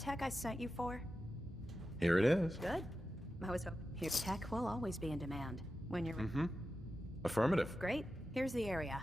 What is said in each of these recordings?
tech I sent you for? Here it is. Good. I was hoping your tech will always be in demand. When you're Affirmative. great, here's the area.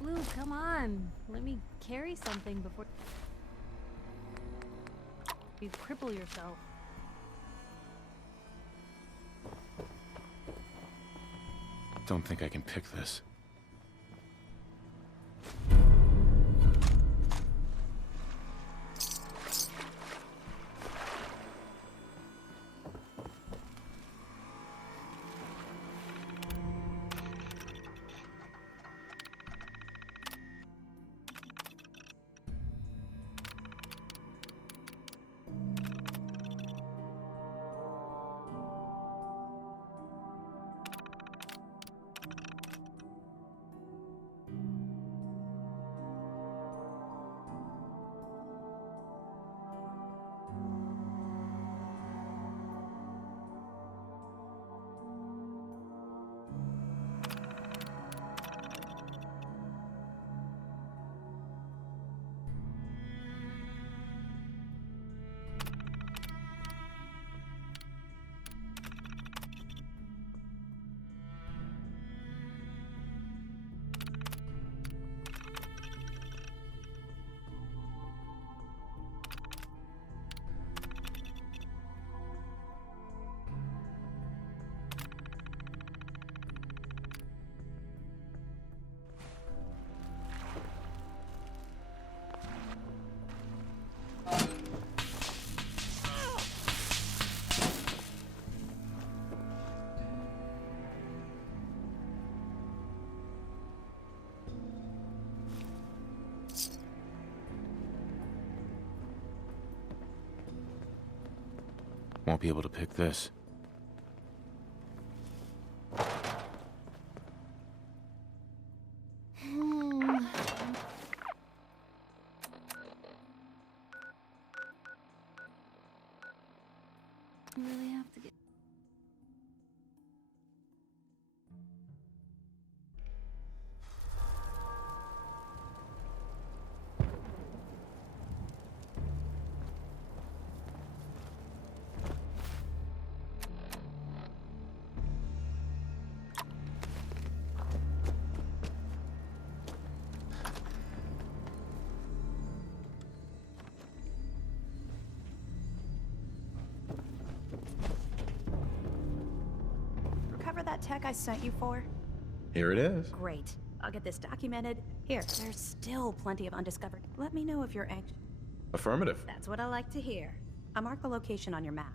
Blue, come on. Let me carry something before you cripple yourself. Don't think I can pick this. Won't be able to pick this. Really have to get. that tech I sent you for? Here it is. Great. I'll get this documented. Here, there's still plenty of undiscovered. Let me know if you're anxious. Affirmative. That's what I like to hear. I marked the location on your map.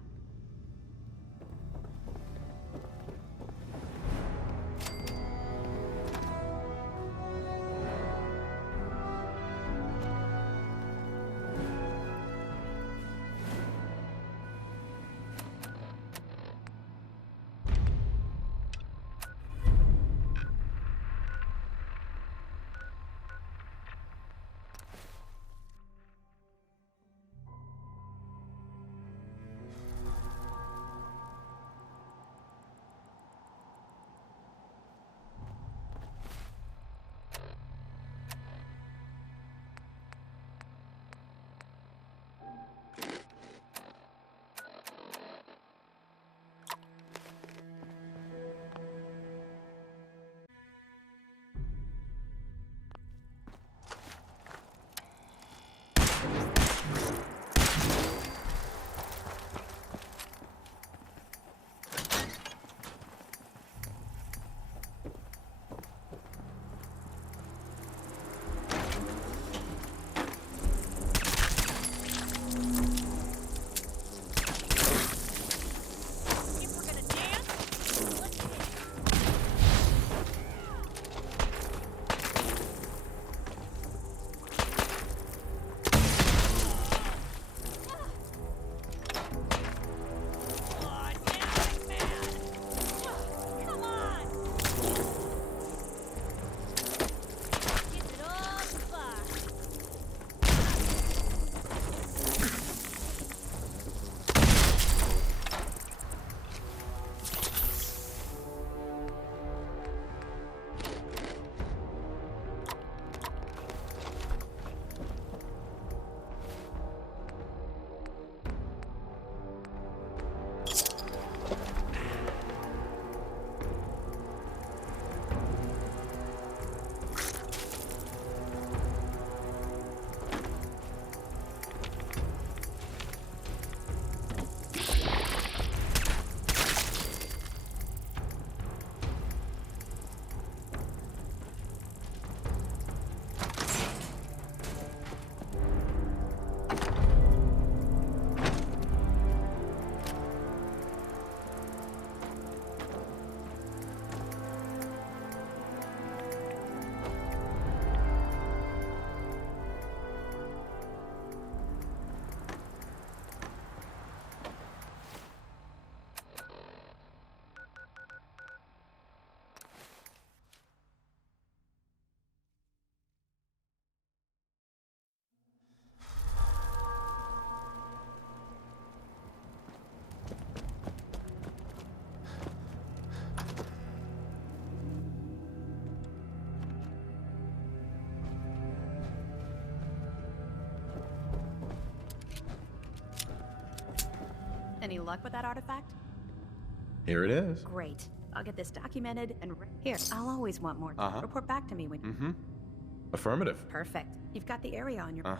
Any luck with that artifact? Here it is. Great. I'll get this documented and here. I'll always want more. Report back to me when. Affirmative. Perfect. You've got the area on your.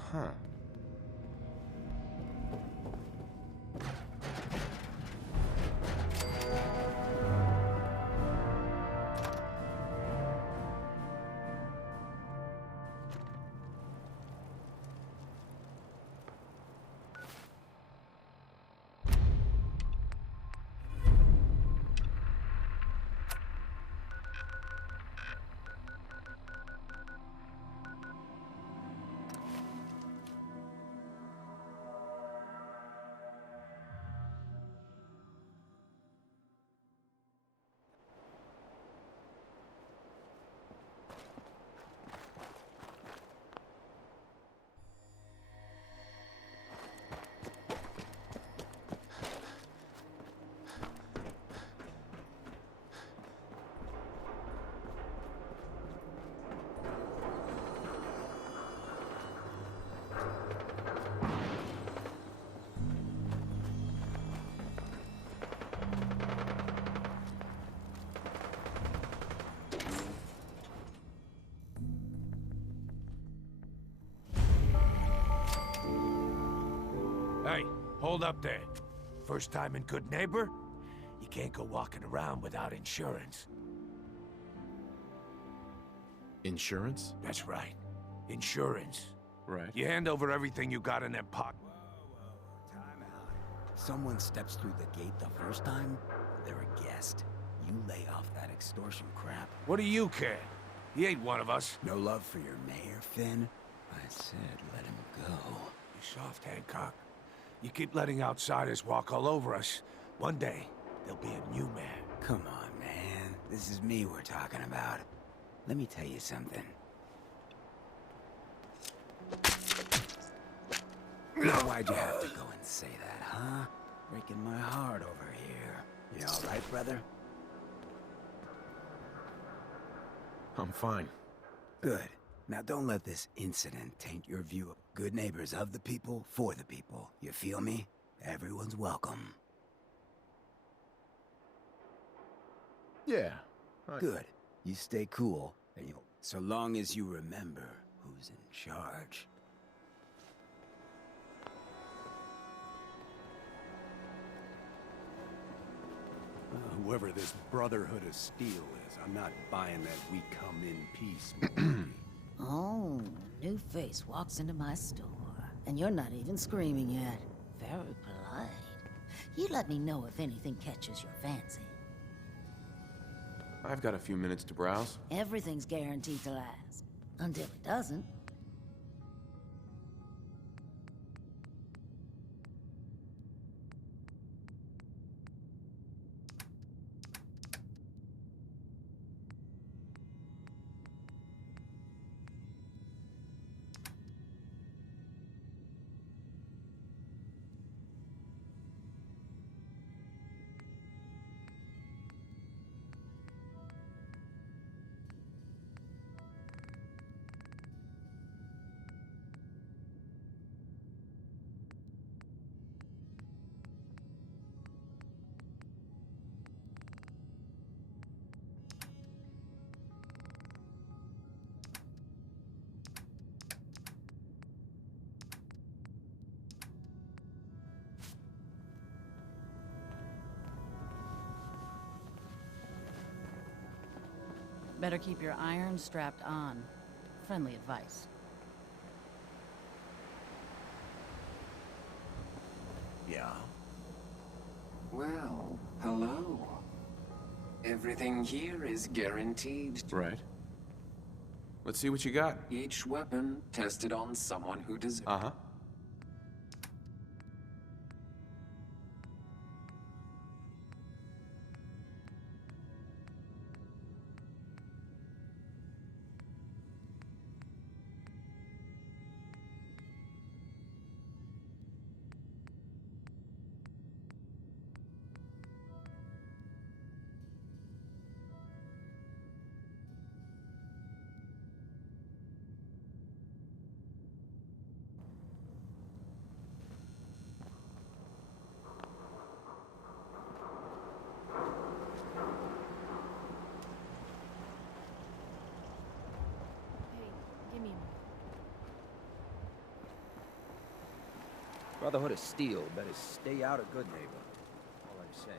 Hey, hold up there. First time in Good Neighbor? You can't go walking around without insurance. Insurance? That's right. Insurance. Right. You hand over everything you got in that pocket. Time out. Someone steps through the gate the first time, they're a guest. You lay off that extortion crap. What do you care? He ain't one of us. No love for your mayor, Finn? I said let him go. You soft, Hancock. You keep letting outsiders walk all over us. One day, there'll be a new man. Come on, man. This is me we're talking about. Let me tell you something. Now, why'd you have to go and say that, huh? Breaking my heart over here. You all right, brother? I'm fine. Good. Now don't let this incident taint your view of good neighbors of the people, for the people. You feel me? Everyone's welcome. Yeah. Good. You stay cool, and so long as you remember who's in charge. Whoever this Brotherhood of Steel is, I'm not buying that we come in peace malarkey. Oh, new face walks into my store, and you're not even screaming yet. Very polite. You let me know if anything catches your fancy. I've got a few minutes to browse. Everything's guaranteed to last. Until it doesn't. Better keep your iron strapped on. Friendly advice. Yeah? Well, hello. Everything here is guaranteed. Right. Let's see what you got. Each weapon tested on someone who deserves. Uh-huh. Hey, give me a minute. Brotherhood of Steel better stay out of Good Neighbor. All I'm saying.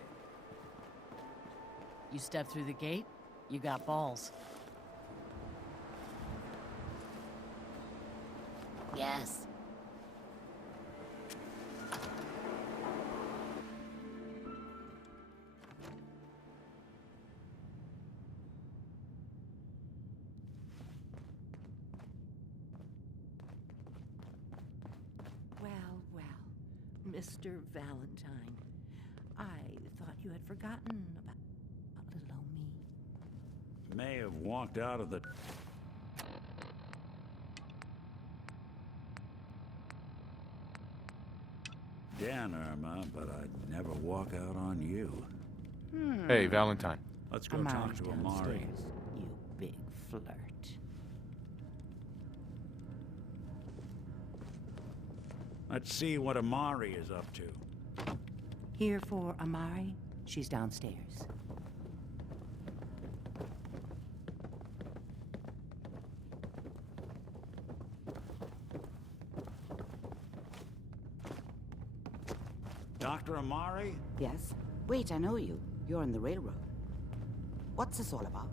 You step through the gate, you got balls. Yes. Well, well, Mr. Valentine. I thought you had forgotten about little old me. May have walked out of the... den, Irma, but I'd never walk out on you. Hey, Valentine. Let's go talk to Amari. Downstairs, you big flirt. Let's see what Amari is up to. Here for Amari? She's downstairs. Dr. Amari? Yes? Wait, I know you. You're in the railroad. What's this all about?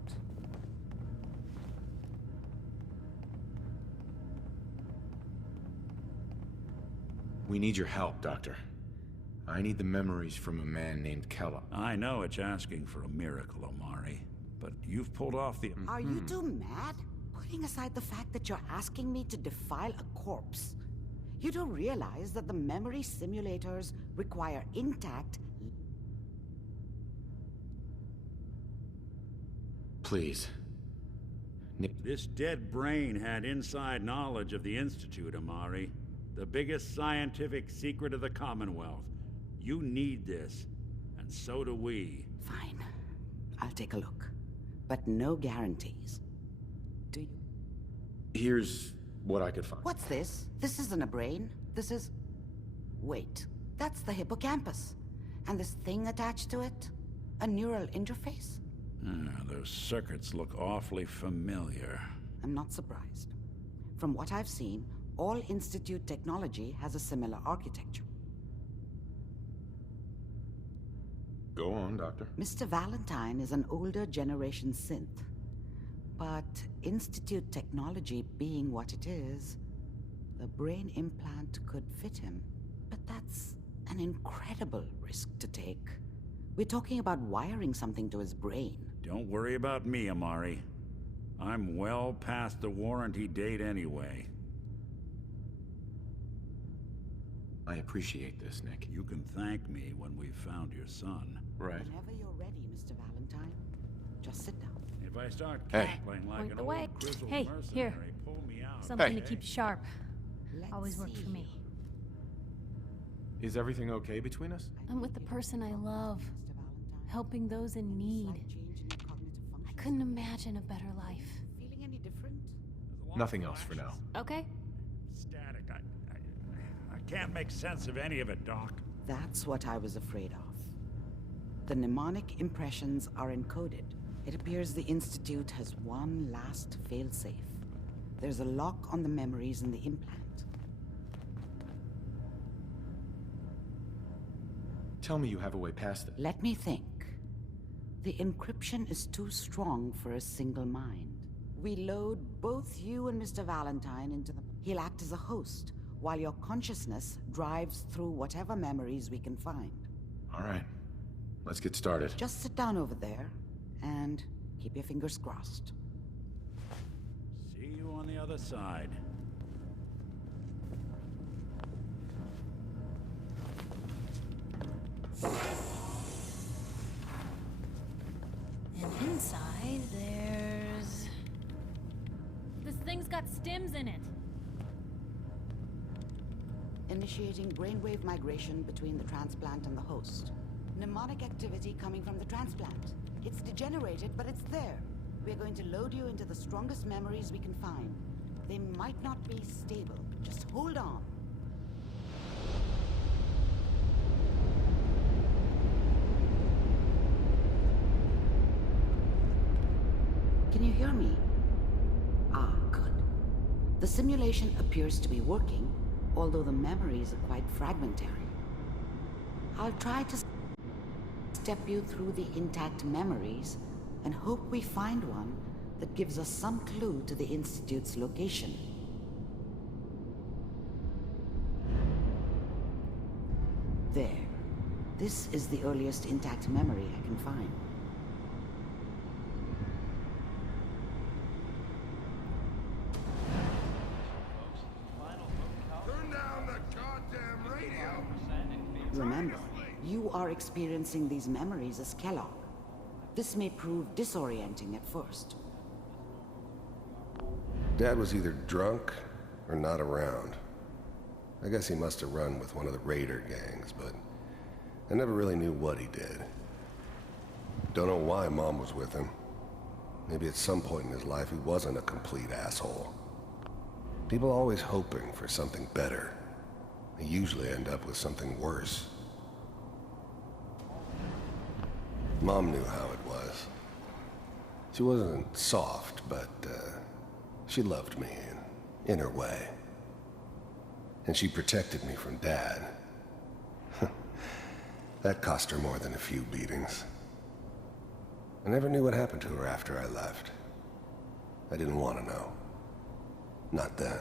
We need your help, Doctor. I need the memories from a man named Kellogg. I know it's asking for a miracle, Omari, but you've pulled off the... Are you two mad? Putting aside the fact that you're asking me to defile a corpse, you do realize that the memory simulators require intact... Please. This dead brain had inside knowledge of the Institute, Omari. The biggest scientific secret of the Commonwealth. You need this, and so do we. Fine. I'll take a look. But no guarantees. Do you? Here's what I could find. What's this? This isn't a brain. This is... Wait. That's the hippocampus. And this thing attached to it? A neural interface? Those circuits look awfully familiar. I'm not surprised. From what I've seen, all Institute technology has a similar architecture. Go on, Doctor. Mr. Valentine is an older generation synth. But Institute technology being what it is, the brain implant could fit him. But that's an incredible risk to take. We're talking about wiring something to his brain. Don't worry about me, Omari. I'm well past the warranty date anyway. I appreciate this, Nick. You can thank me when we've found your son. Right. Whenever you're ready, Mr. Valentine, just sit down. If I start Hey. cackling like Point an the way. old grizzled Hey, mercenary, here. pull me out. Something Hey. to keep you sharp. Let's Always worked see for me. Is everything okay between us? I'm with the person I love, Mr. Valentine. helping those in need. Slight change in your cognitive function. I couldn't imagine a better life. Feeling any different? There's a lot Nothing of else for now. Okay. Static. I can't make sense of any of it, Doc. That's what I was afraid of. The mnemonic impressions are encoded. It appears the Institute has one last failsafe. There's a lock on the memories in the implant. Tell me you have a way past it. Let me think. The encryption is too strong for a single mind. We load both you and Mr. Valentine into the... He'll act as a host, while your consciousness drives through whatever memories we can find. All right. Let's get started. Just sit down over there, and keep your fingers crossed. See you on the other side. And inside, there's... This thing's got stims in it. Initiating brainwave migration between the transplant and the host. Mnemonic activity coming from the transplant. It's degenerated, but it's there. We're going to load you into the strongest memories we can find. They might not be stable. Just hold on. Can you hear me? Ah, good. The simulation appears to be working, although the memories are quite fragmentary. I'll try to step you through the intact memories and hope we find one that gives us some clue to the Institute's location. There. This is the earliest intact memory I can find. Turn down the goddamn radio! Remember, you are experiencing these memories as Kellogg. This may prove disorienting at first. Dad was either drunk or not around. I guess he must have run with one of the raider gangs, but I never really knew what he did. Don't know why Mom was with him. Maybe at some point in his life he wasn't a complete asshole. People are always hoping for something better. They usually end up with something worse. Mom knew how it was. She wasn't soft, but she loved me in her way. And she protected me from Dad. That cost her more than a few beatings. I never knew what happened to her after I left. I didn't want to know. Not then.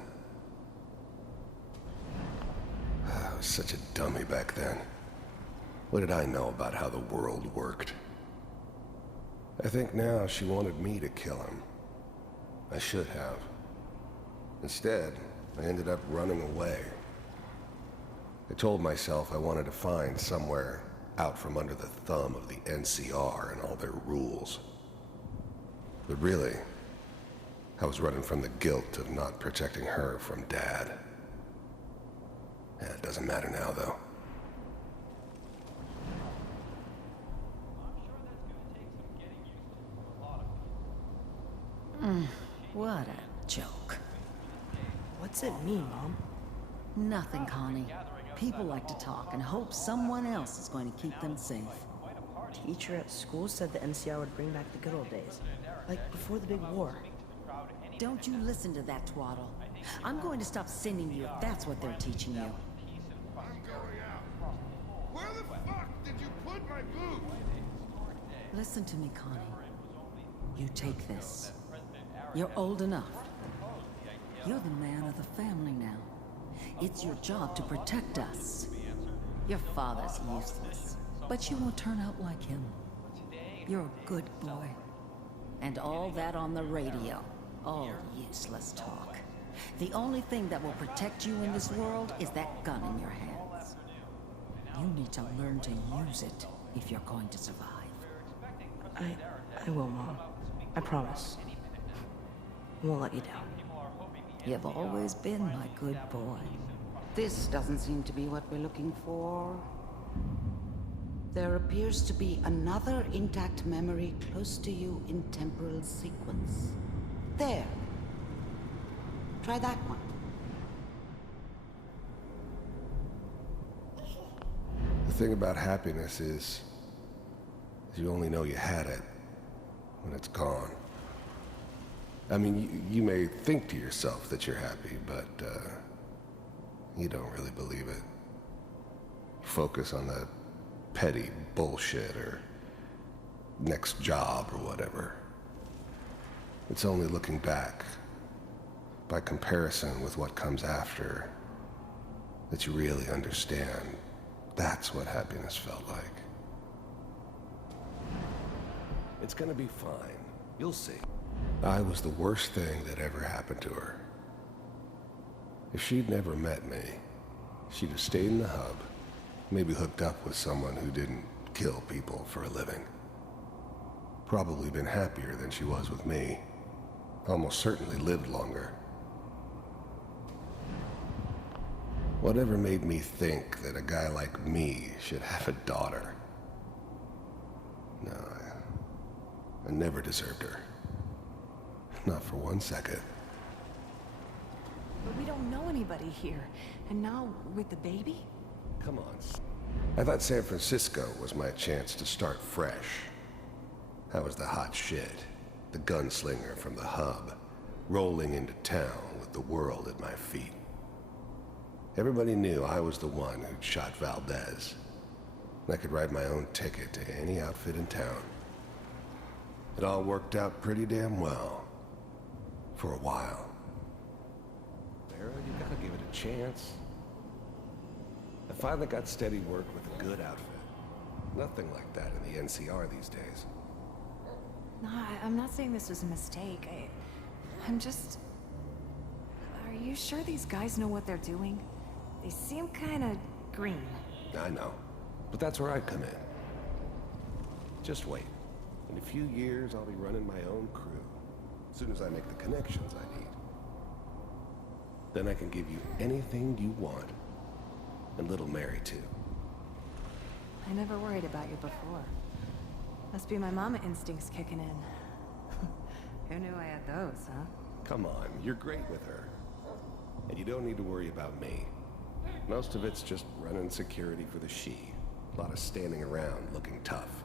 I was such a dummy back then. What did I know about how the world worked? I think now she wanted me to kill him. I should have. Instead, I ended up running away. I told myself I wanted to find somewhere out from under the thumb of the NCR and all their rules. But really, I was running from the guilt of not protecting her from Dad. Yeah, it doesn't matter now, though. What a joke. What's it mean, Mom? Nothing, Connie. People like to talk and hope someone else is going to keep them safe. Teacher at school said the NCR would bring back the good old days. Like before the big war. Don't you listen to that twaddle. I'm going to stop sending you if that's what they're teaching you. Where the fuck did you put my boots? Listen to me, Connie. You take this. You're old enough. You're the man of the family now. It's your job to protect us. Your father's useless, but you won't turn out like him. You're a good boy. And all that on the radio, all useless talk. The only thing that will protect you in this world is that gun in your hands. You need to learn to use it if you're going to survive. I will, Mom. I promise. I won't let you down. You've always been my good boy. This doesn't seem to be what we're looking for. There appears to be another intact memory close to you in temporal sequence. There. Try that one. The thing about happiness is you only know you had it when it's gone. I mean, you may think to yourself that you're happy, but you don't really believe it. Focus on the petty bullshit or next job or whatever. It's only looking back, by comparison with what comes after, that you really understand that's what happiness felt like. It's gonna be fine. You'll see. I was the worst thing that ever happened to her. If she'd never met me, she'd have stayed in the hub, maybe hooked up with someone who didn't kill people for a living. Probably been happier than she was with me. Almost certainly lived longer. Whatever made me think that a guy like me should have a daughter? No, I never deserved her. Not for 1 second. But we don't know anybody here. And now, with the baby? Come on. I thought San Francisco was my chance to start fresh. I was the hot shit, the gunslinger from the hub, rolling into town with the world at my feet. Everybody knew I was the one who'd shot Valdez. I could write my own ticket to any outfit in town. It all worked out pretty damn well. For a while. Vera, you gotta give it a chance. I finally got steady work with a good outfit. Nothing like that in the NCR these days. No, I'm not saying this was a mistake. I'm just... Are you sure these guys know what they're doing? They seem kinda green. I know. But that's where I come in. Just wait. In a few years, I'll be running my own crew. As soon as I make the connections I need. Then I can give you anything you want. And little Mary, too. I never worried about you before. Must be my mama instincts kicking in. Who knew I had those, huh? Come on, you're great with her. And you don't need to worry about me. Most of it's just running security for the she. A lot of standing around looking tough.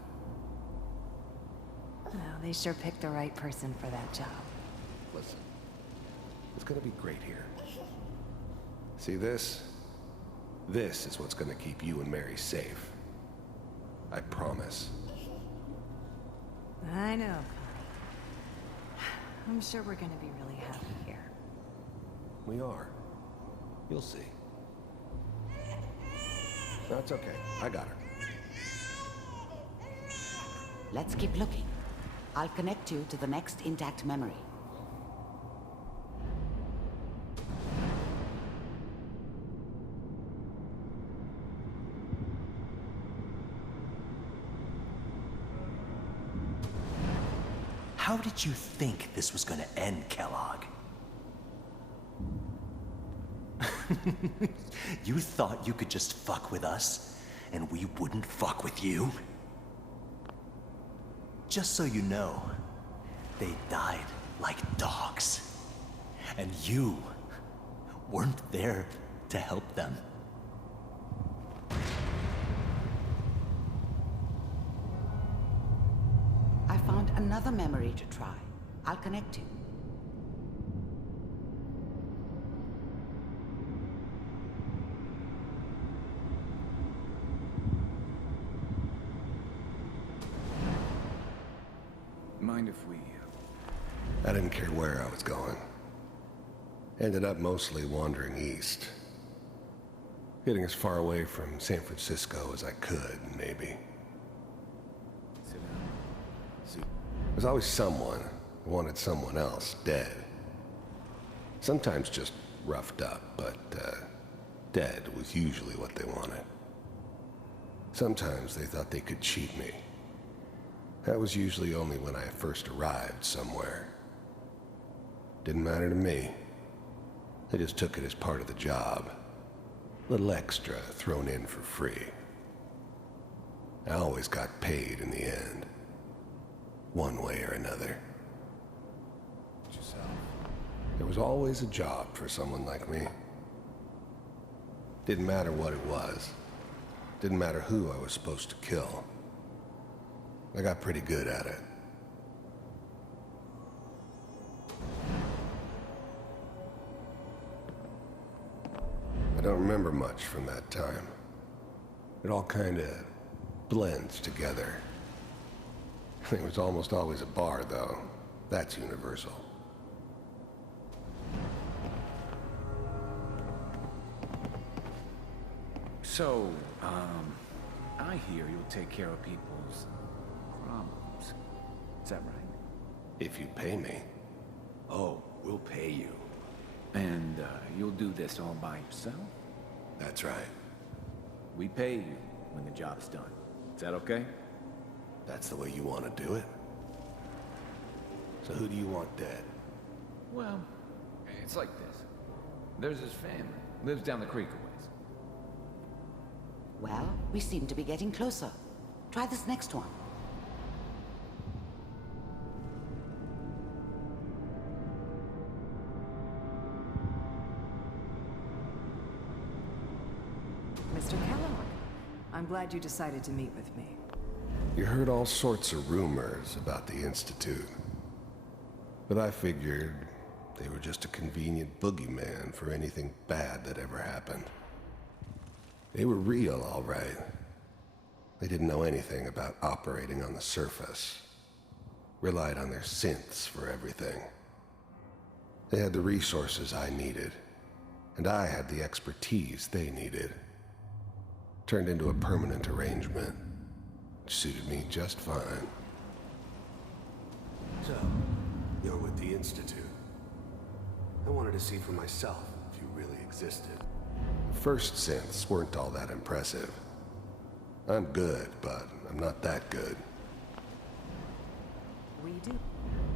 Well, they sure picked the right person for that job. Listen, it's gonna be great here. See this? This is what's gonna keep you and Mary safe. I promise. I know, Connie. I'm sure we're gonna be really happy here. We are. You'll see. That's okay. I got her. Let's keep looking. I'll connect you to the next intact memory. How did you think this was gonna end, Kellogg? You thought you could just fuck with us, and we wouldn't fuck with you? Just so you know, they died like dogs. And you weren't there to help them. I found another memory to try. I'll connect you. Mind if we... I didn't care where I was going. Ended up mostly wandering east. Getting as far away from San Francisco as I could, maybe. Sit down. See. There's always someone who wanted someone else dead. Sometimes just roughed up, but dead was usually what they wanted. Sometimes they thought they could cheat me. That was usually only when I first arrived somewhere. Didn't matter to me. They just took it as part of the job. Little extra thrown in for free. I always got paid in the end. One way or another. There was always a job for someone like me. Didn't matter what it was. Didn't matter who I was supposed to kill. I got pretty good at it. I don't remember much from that time. It all kinda blends together. It was almost always a bar, though. That's universal. So, I hear you'll take care of people's problems. Is that right? If you pay me. Oh, we'll pay you. And, you'll do this all by yourself? That's right. We pay you when the job's done. Is that okay? That's the way you want to do it? So who do you want dead? Well, it's like this. There's his family. Lives down the creek a ways. Well, we seem to be getting closer. Try this next one. Mr. Kellogg, I'm glad you decided to meet with me. You heard all sorts of rumors about the Institute. But I figured they were just a convenient boogeyman for anything bad that ever happened. They were real, all right. They didn't know anything about operating on the surface. Relied on their synths for everything. They had the resources I needed, and I had the expertise they needed. Turned into a permanent arrangement, which suited me just fine. So, you're with the Institute. I wanted to see for myself if you really existed. First synths weren't all that impressive. I'm good, but I'm not that good. We do.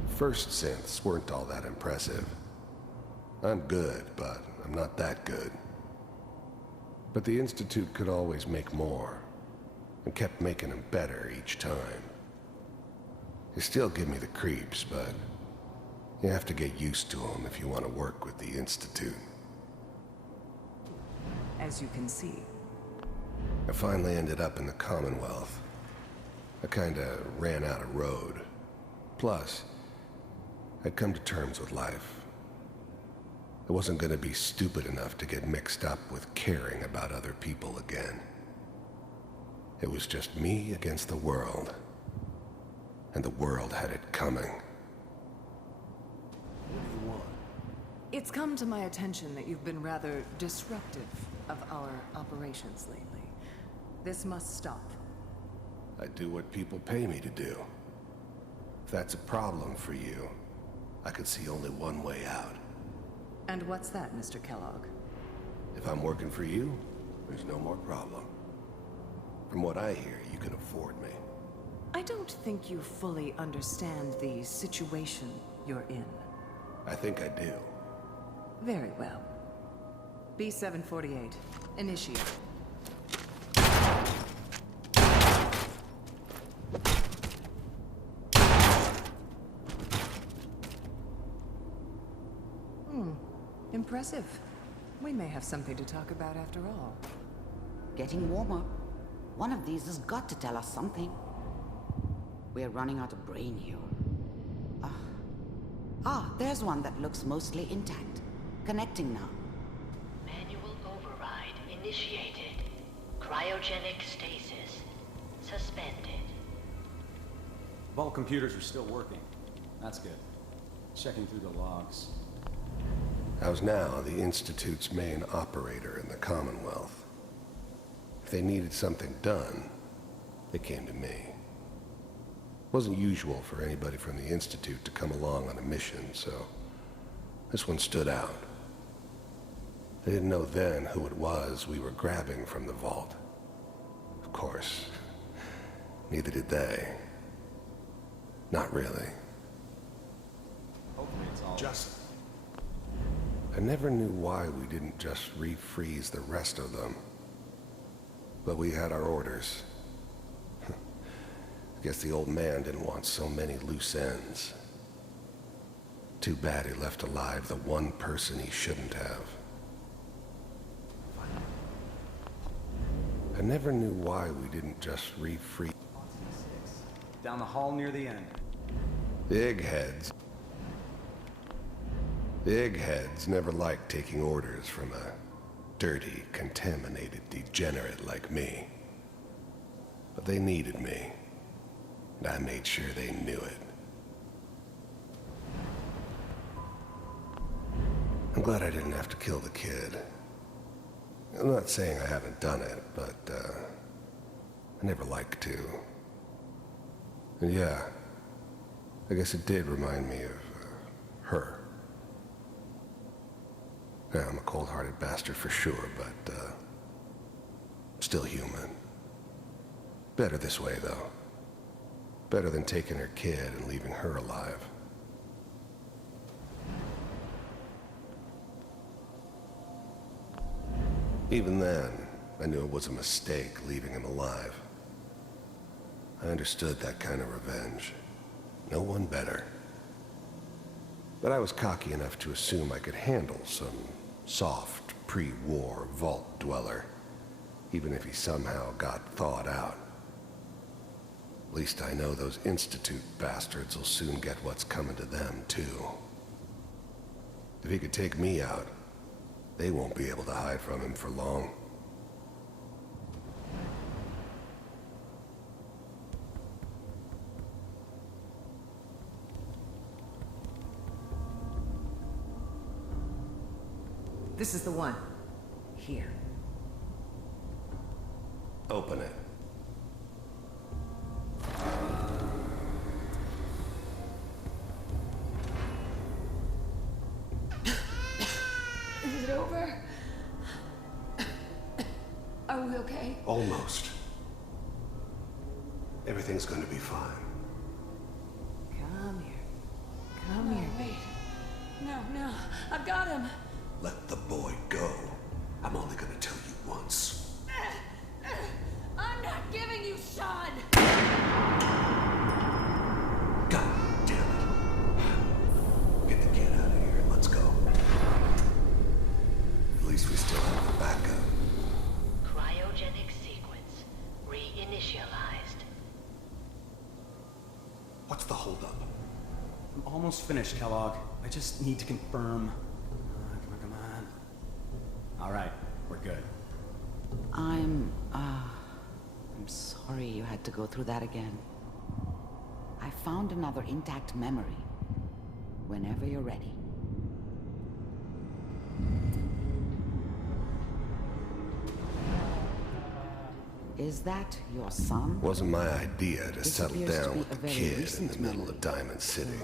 First synths weren't all that impressive. I'm good, but I'm not that good. But the Institute could always make more, and kept making them better each time. They still give me the creeps, but you have to get used to them if you want to work with the Institute. As you can see. I finally ended up in the Commonwealth. I kinda ran out of road. Plus, I'd come to terms with life. I wasn't gonna be stupid enough to get mixed up with caring about other people again. It was just me against the world. And the world had it coming. It's come to my attention that you've been rather disruptive of our operations lately. This must stop. I do what people pay me to do. If that's a problem for you, I could see only one way out. And what's that, Mr. Kellogg? If I'm working for you, there's no more problem. From what I hear, you can afford me. I don't think you fully understand the situation you're in. I think I do. Very well. B-748, initiate. Impressive. We may have something to talk about after all. Getting warmer. One of these has got to tell us something. We're running out of brain here. There's one that looks mostly intact. Connecting now. Manual override initiated. Cryogenic stasis suspended. Vault computers are still working. That's good. Checking through the logs. I was now the Institute's main operator in the Commonwealth. If they needed something done, they came to me. It wasn't usual for anybody from the Institute to come along on a mission, so this one stood out. They didn't know then who it was we were grabbing from the vault. Of course, neither did they. Not really. Hopefully it's all... I never knew why we didn't just refreeze the rest of them. But we had our orders. I guess the old man didn't want so many loose ends. Too bad he left alive the one person he shouldn't have. I never knew why we didn't just refreeze. Down the hall near the end. The eggheads never liked taking orders from a dirty, contaminated degenerate like me. But they needed me, and I made sure they knew it. I'm glad I didn't have to kill the kid. I'm not saying I haven't done it, but I never like to. And yeah, I guess it did remind me of her. Yeah, I'm a cold-hearted bastard for sure, but still human. Better this way, though. Better than taking her kid and leaving her alive. Even then, I knew it was a mistake leaving him alive. I understood that kind of revenge. No one better. But I was cocky enough to assume I could handle some soft, pre-war vault dweller, even if he somehow got thawed out. At least I know those Institute bastards will soon get what's coming to them, too. If he could take me out, they won't be able to hide from him for long. This is the one. Here. Open it. Is it over? Are we okay? Almost. Everything's going to be fine. Come here. Come here. Wait. No, I've got him. Let the boy go. I'm only going to tell you once. I'm not giving you Sean. God damn it. Get the kid out of here and let's go. At least we still have the backup. Cryogenic sequence reinitialized. What's the holdup? I'm almost finished, Kellogg. I just need to confirm. Come on. All right, we're good. I'm sorry you had to go through that again. I found another intact memory. Whenever you're ready. Is that your son? Wasn't my idea to This settle appears to down be with a the very kid in recent the middle memory. of Diamond City.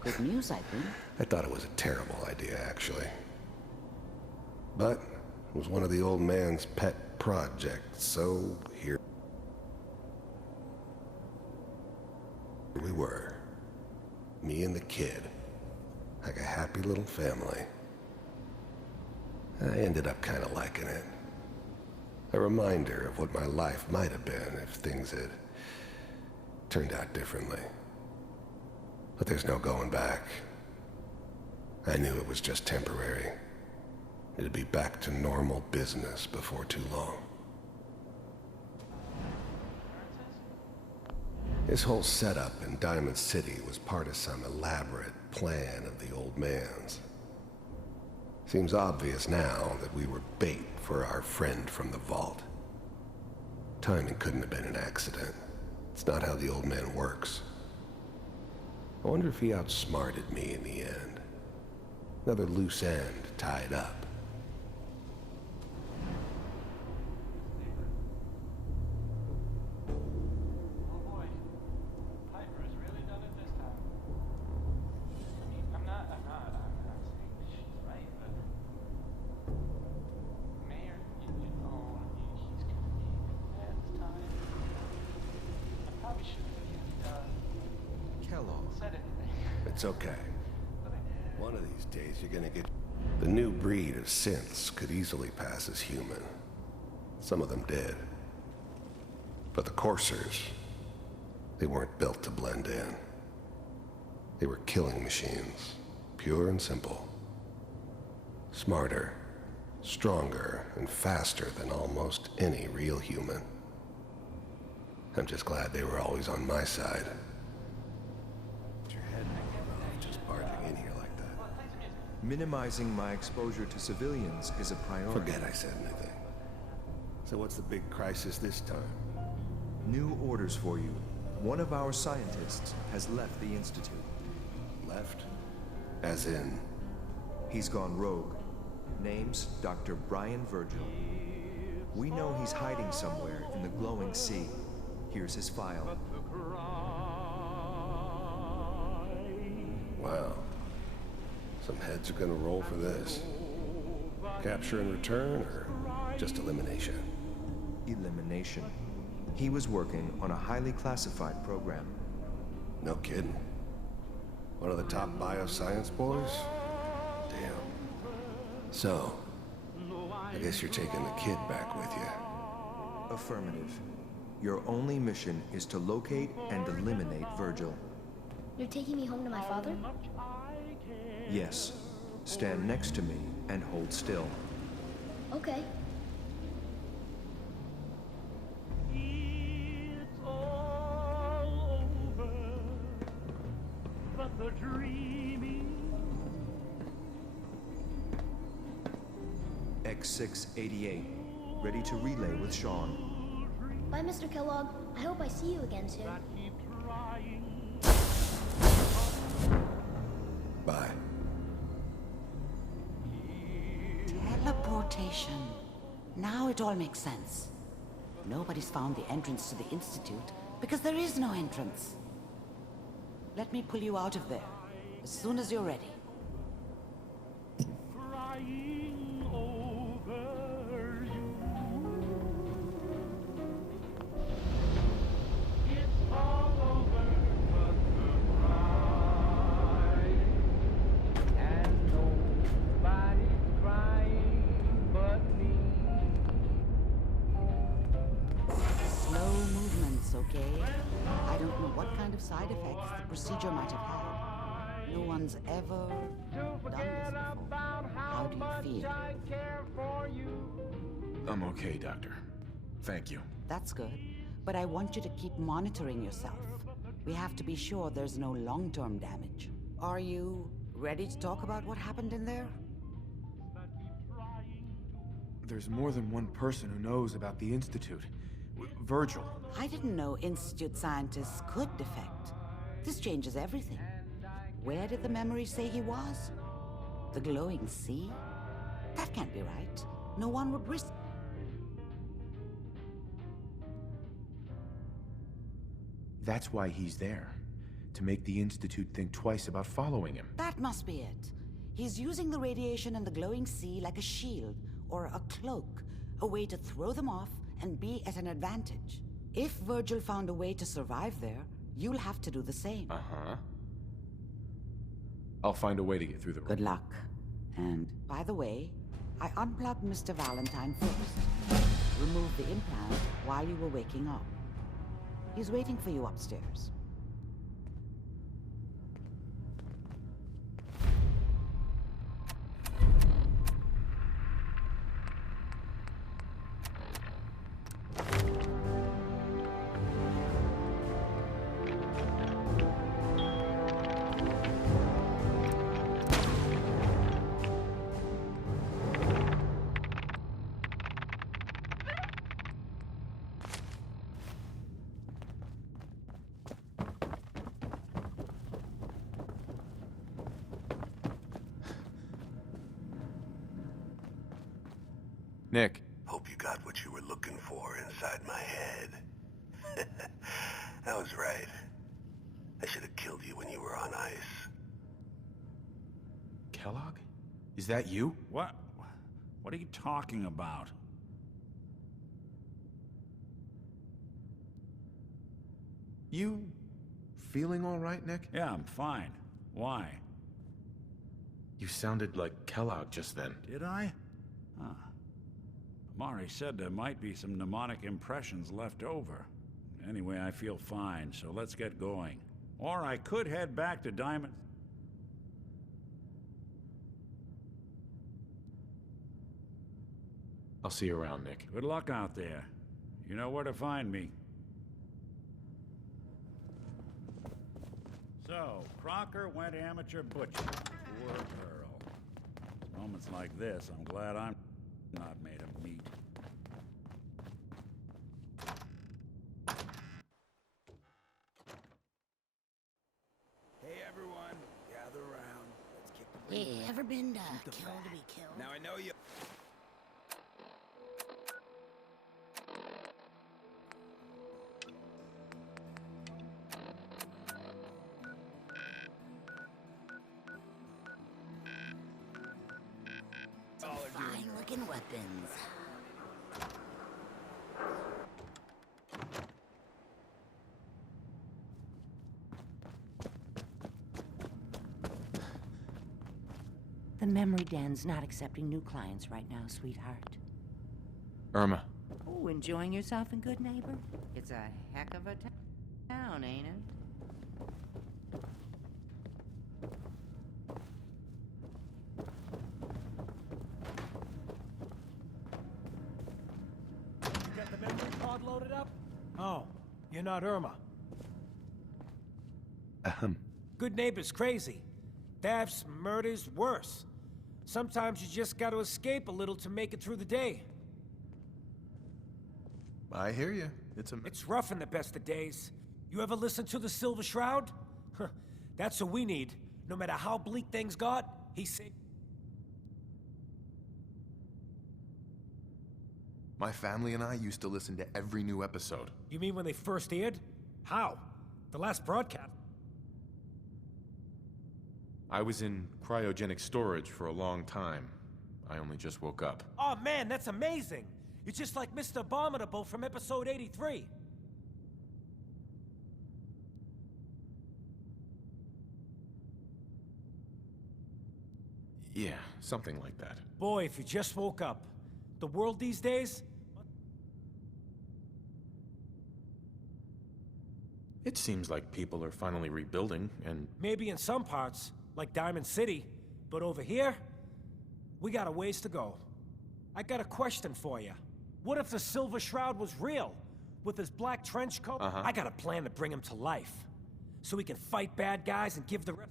Good news, I think. I thought it was a terrible idea, actually. But it was one of the old man's pet projects, so here we were. Me and the kid. Like a happy little family. I ended up kind of liking it. A reminder of what my life might have been if things had turned out differently. But there's no going back. I knew it was just temporary. It'd be back to normal business before too long. This whole setup in Diamond City was part of some elaborate plan of the old man's. Seems obvious now that we were bait for our friend from the vault. Timing couldn't have been an accident. It's not how the old man works. I wonder if he outsmarted me in the end. Another loose end tied up. It's okay. One of these days you're gonna get... The new breed of synths could easily pass as human. Some of them did. But the coursers, they weren't built to blend in. They were killing machines, pure and simple. Smarter, stronger, and faster than almost any real human. I'm just glad they were always on my side. Minimizing my exposure to civilians is a priority. Forget I said anything. So what's the big crisis this time? New orders for you. One of our scientists has left the Institute. Left? As in? He's gone rogue. Name's Dr. Brian Virgil. We know he's hiding somewhere in the glowing sea. Here's his file. Wow. Some heads are gonna roll for this. Capture and return, or just elimination? Elimination. He was working on a highly classified program. No kidding. One of the top bioscience boys? Damn. So, I guess you're taking the kid back with you. Affirmative. Your only mission is to locate and eliminate Virgil. You're taking me home to my father? Yes. Stand next to me and hold still. Okay. X688. Ready to relay with Sean. Bye, Mr. Kellogg. I hope I see you again soon. Bye. Teleportation. Now it all makes sense. Nobody's found the entrance to the Institute because there is no entrance. Let me pull you out of there as soon as you're ready. Side effects the procedure might have had. No one's ever done this before. How do you feel? I'm okay, Doctor. Thank you. That's good. But I want you to keep monitoring yourself. We have to be sure there's no long-term damage. Are you ready to talk about what happened in there? There's more than one person who knows about the Institute. Virgil. I didn't know Institute scientists could defect. This changes everything. Where did the memory say he was? The glowing sea? That can't be right. No one would risk... That's why he's there. To make the Institute think twice about following him. That must be it. He's using the radiation and the glowing sea like a shield or a cloak, a way to throw them off and be at an advantage. If Virgil found a way to survive there, you'll have to do the same. Uh-huh. I'll find a way to get through the room. Good luck. And, by the way, I unplugged Mr. Valentine first. Removed the implant while you were waking up. He's waiting for you upstairs. Nick. Hope you got what you were looking for inside my head. I was right. I should have killed you when you were on ice. Kellogg? Is that you? What? What are you talking about? You feeling all right, Nick? Yeah, I'm fine. Why? You sounded like Kellogg just then. Did I? Huh. Amari said there might be some mnemonic impressions left over. Anyway, I feel fine, so let's get going. Or I could head back to Diamond... I'll see you around, Nick. Good luck out there. You know where to find me. So, Crocker went amateur butcher. Poor girl. Moments like this, I'm glad I'm not made of meat. Hey everyone, gather around. Let's kick the Hey, ever been killed to be killed? Now I know you. Fine looking weapons. The memory den's not accepting new clients right now, sweetheart. Irma. Oh, enjoying yourself in Good Neighbor? It's a heck of a town, ain't it? You got the memory card loaded up? Oh, you're not Irma. Ahem. Good Neighbor's crazy. Thefts, murders, worse. Sometimes you just gotta escape a little to make it through the day. I hear you. It's rough in the best of days. You ever listen to the Silver Shroud? That's what we need. No matter how bleak things got, he saved. My family and I used to listen to every new episode. You mean when they first aired? How? The last broadcast? I was in cryogenic storage for a long time. I only just woke up. Oh man, that's amazing! You're just like Mr. Abominable from episode 83. Yeah, something like that. Boy, if you just woke up. The world these days? It seems like people are finally rebuilding, and... Maybe in some parts, like Diamond City. But over here, we got a ways to go. I got a question for you. What if the Silver Shroud was real? With his black trench coat? I got a plan to bring him to life. So we can fight bad guys and give the rest...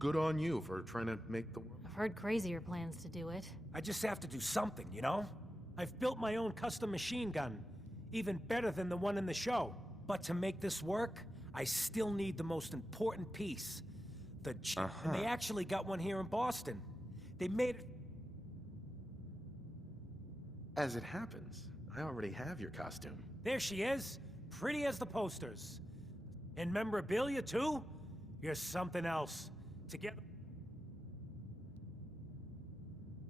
Good on you for trying to make the world... I've heard crazier plans to do it. I just have to do something, you know? I've built my own custom machine gun. Even better than the one in the show. But to make this work, I still need the most important piece. The And they actually got one here in Boston. They made it... As it happens, I already have your costume. There she is, pretty as the posters. And memorabilia, too? You're something else. Together...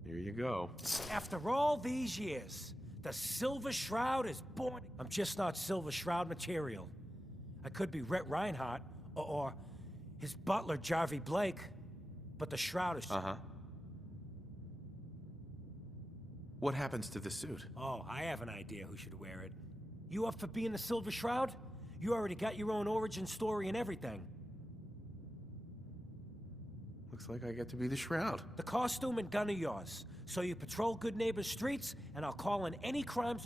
Here you go. After all these years, the Silver Shroud is born. I'm just not Silver Shroud material. I could be Rhett Reinhardt, or his butler, Jarvie Blake. But the Shroud is... What happens to the suit? Oh, I have an idea who should wear it. You up for being the Silver Shroud? You already got your own origin story and everything. Looks like I get to be the Shroud. The costume and gun are yours. So you patrol Good Neighbor's streets, and I'll call in any crimes...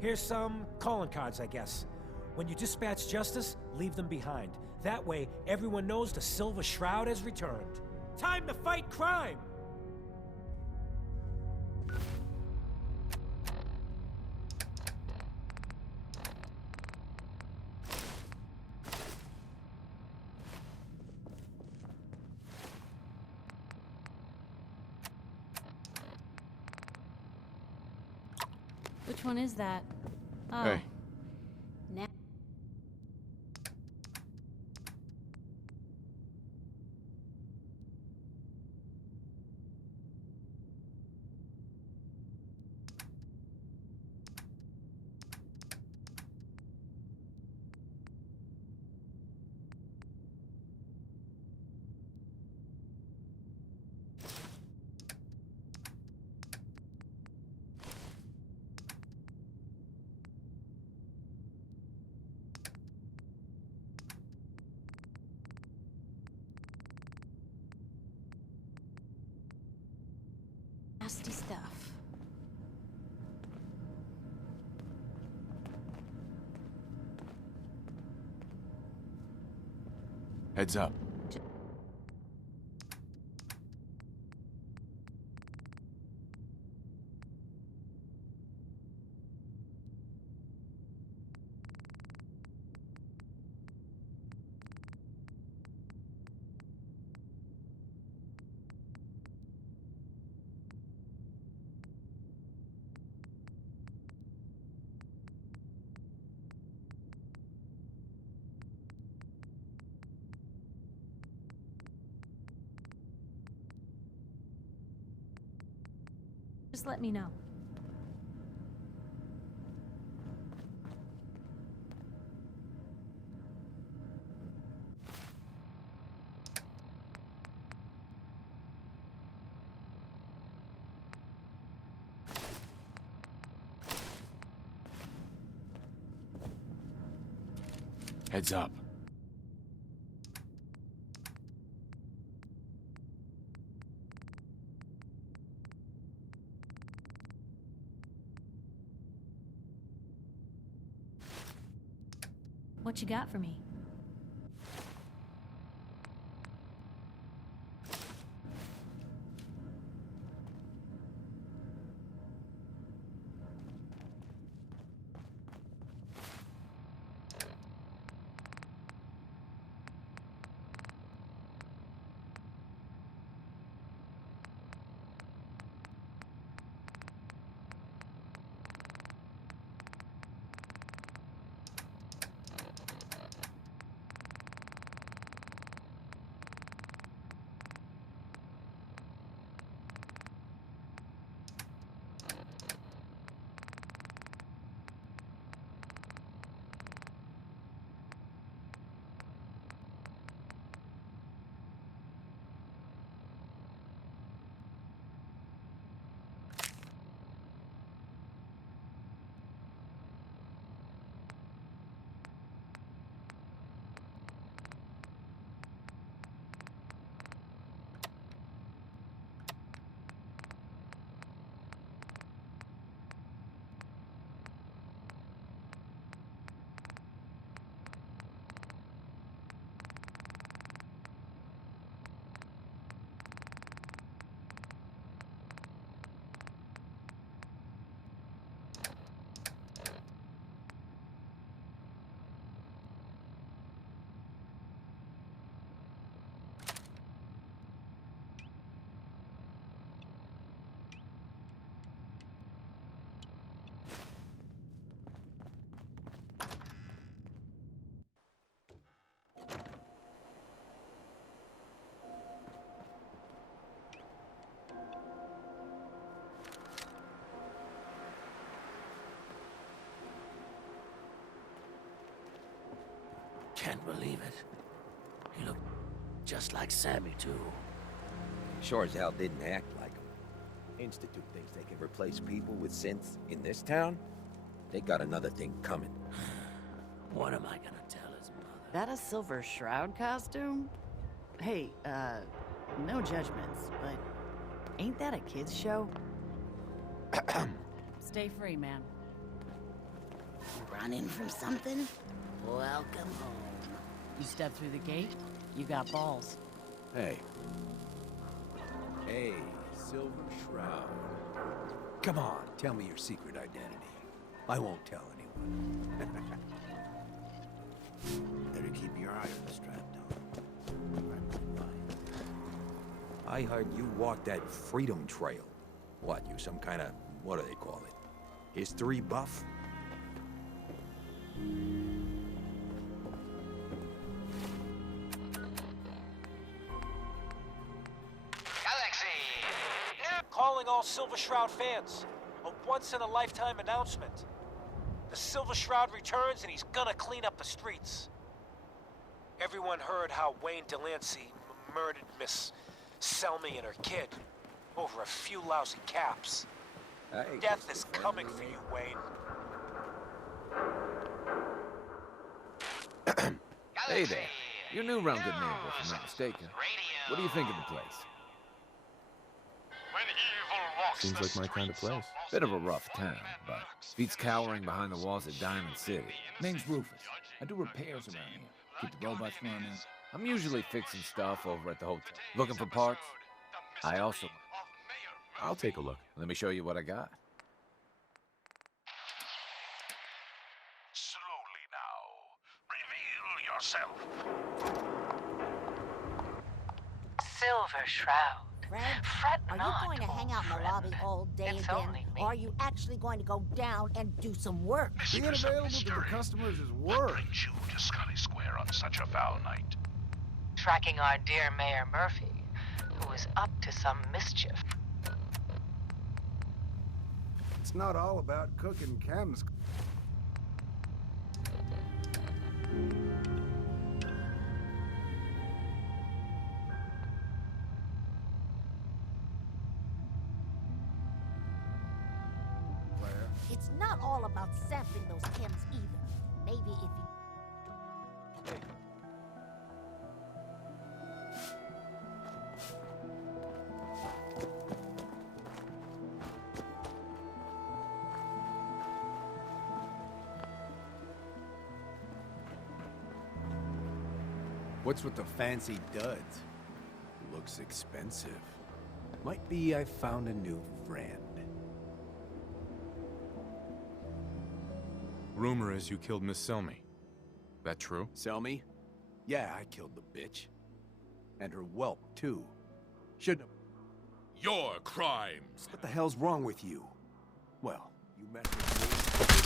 Here's some calling cards, I guess. When you dispatch justice, leave them behind. That way, everyone knows the Silver Shroud has returned. Time to fight crime! Which one is that? Oh. Hey. Now. Nasty stuff. Heads up. Just let me know. Heads up. What you got for me? can't believe it. He looked just like Sammy, too. Sure as hell didn't act like him. Institute thinks they can replace people with synths in this town? They got another thing coming. What am I gonna tell his mother? That a Silver Shroud costume? Hey, no judgments, but ain't that a kid's show? Stay free, man. Running from something? Welcome home. You step through the gate, you got balls. Hey. Hey, Silver Shroud. Come on, tell me your secret identity. I won't tell anyone. Better keep your eye on the strap, dog. I heard you walked that Freedom Trail. What, you some kind of, what do they call it? History buff? Calling all Silver Shroud fans. A once-in-a-lifetime announcement. The Silver Shroud returns and he's gonna clean up the streets. Everyone heard how Wayne Delancey murdered Miss Selmy and her kid over a few lousy caps. Death is coming for you, Wayne. Hey there. You're new around Good Neighbor, if I'm not mistaken. What do you think of the place? Seems like my kind of place. Bit of a rough town, but beats cowering behind the walls of Diamond City. Name's Rufus. I do repairs around here. Keep the robots running. I'm usually fixing stuff over at the hotel. Looking for parts? I also... I'll take a look. Let me show you what I got. Slowly now. Reveal yourself. Silver Shroud. Fred, are you going to hang out in the lobby all day again? Or are you actually going to go down and do some work? Being available to the customers is work. What brings you to Scully Square on such a foul night? Tracking our dear Mayor Murphy, who is up to some mischief. It's not all about cooking chems. It's not all about sampling those chems either. Maybe if you... What's with the fancy duds? Looks expensive. Might be I found a new friend. Rumor is you killed Miss Selmy. That true? Selmy? Yeah, I killed the bitch. And her whelp, too. Shouldn't have... Your crimes! What the hell's wrong with you? Well, you mess with me...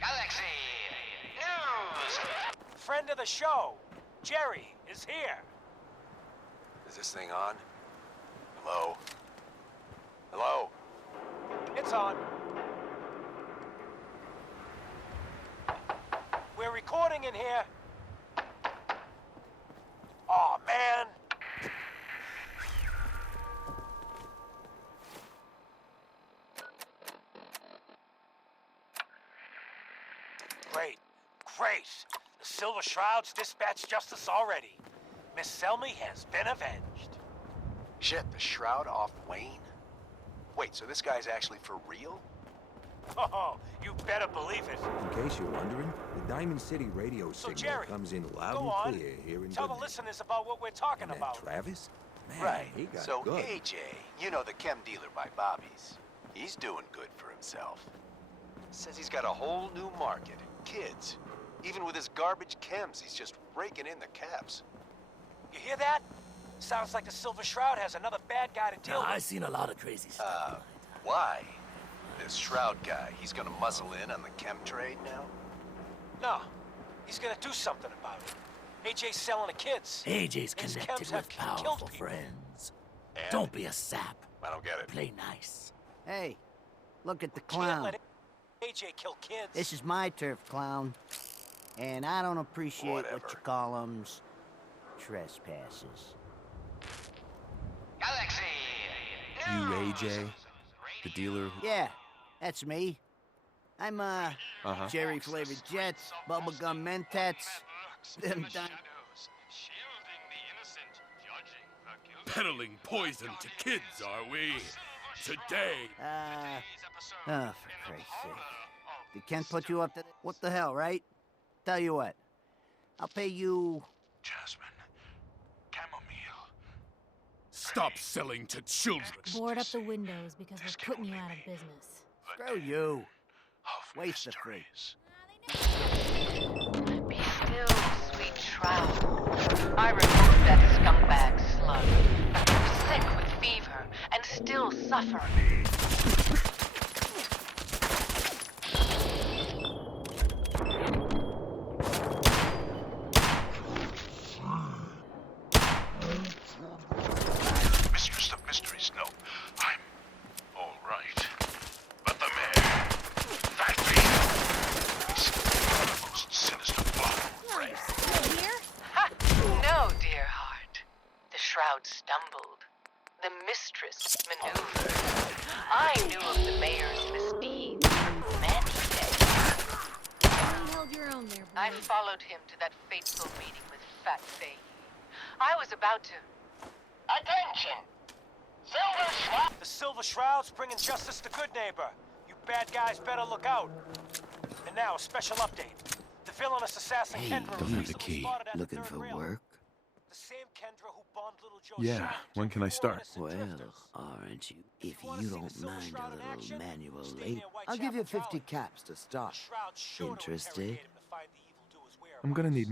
Galaxy News! Friend of the show, Jerry, is here. Is this thing on? Hello? Hello? It's on. We're recording in here. Aw, man. Great. Great. The Silver Shroud's dispatched justice already. Miss Selmy has been avenged. Shit, the Shroud off Wayne? Wait, so this guy's actually for real? Oh, you better believe it. In case you're wondering, the Diamond City radio signal Jerry, comes in loud go and on. clear here in Tell the Goodnight. listeners about what we're talking And that about. Travis? Man, Right. he got So good. AJ, you know, the chem dealer by Bobby's, he's doing good for himself. Says he's got a whole new market. Kids. Even with his garbage chems, he's just raking in the caps. You hear that? Sounds like the Silver Shroud has another bad guy to deal with. I've seen a lot of crazy stuff. Why? This Shroud guy, he's gonna muscle in on the chem trade now? No, he's gonna do something about it. AJ's selling the kids. AJ's His connected chems have with killed powerful people. friends. And? Don't be a sap. I don't get it. Play nice. Hey, look at the Can't clown. let AJ kill kids. This is my turf, clown. And I don't appreciate what you call 'em's trespasses. You, AJ? The dealer who... Yeah, that's me. I'm, Uh-huh. cherry-flavored jets, bubblegum mentats, them Peddling poison to kids, are we? Today. Oh, for Christ's sake. They can't put you up to... What the hell, right? Tell you what. I'll pay you... Jasmine. Chamomile. Stop selling to children. Board up the windows because we're putting you out of business. Screw you. Waste of free. Be still, sweet Shroud. I removed that scumbag slug. You're sick with fever and still suffering. Mistress of Mysteries, no. I'm all right. But the mayor, that being, he's one of the most sinister plot. No, dear heart. The Shroud stumbled. The mistress maneuvered. I knew of the mayor's misdeeds. You held your own there, boy. I followed him to that fateful meeting with Fat Faye. I was about to... Attention! Silver Shroud! The Silver Shroud's bringing justice to Good Neighbor. You bad guys better look out. And now, a special update. The villainous assassin Kendra Don't have the key. Looking for work? The same Kendra who bombed little Joe Yeah, Shack when can I start? Well, aren't you? If you don't mind a little manual labor, I'll give you 50 caps to start. Interested? I'm gonna need more.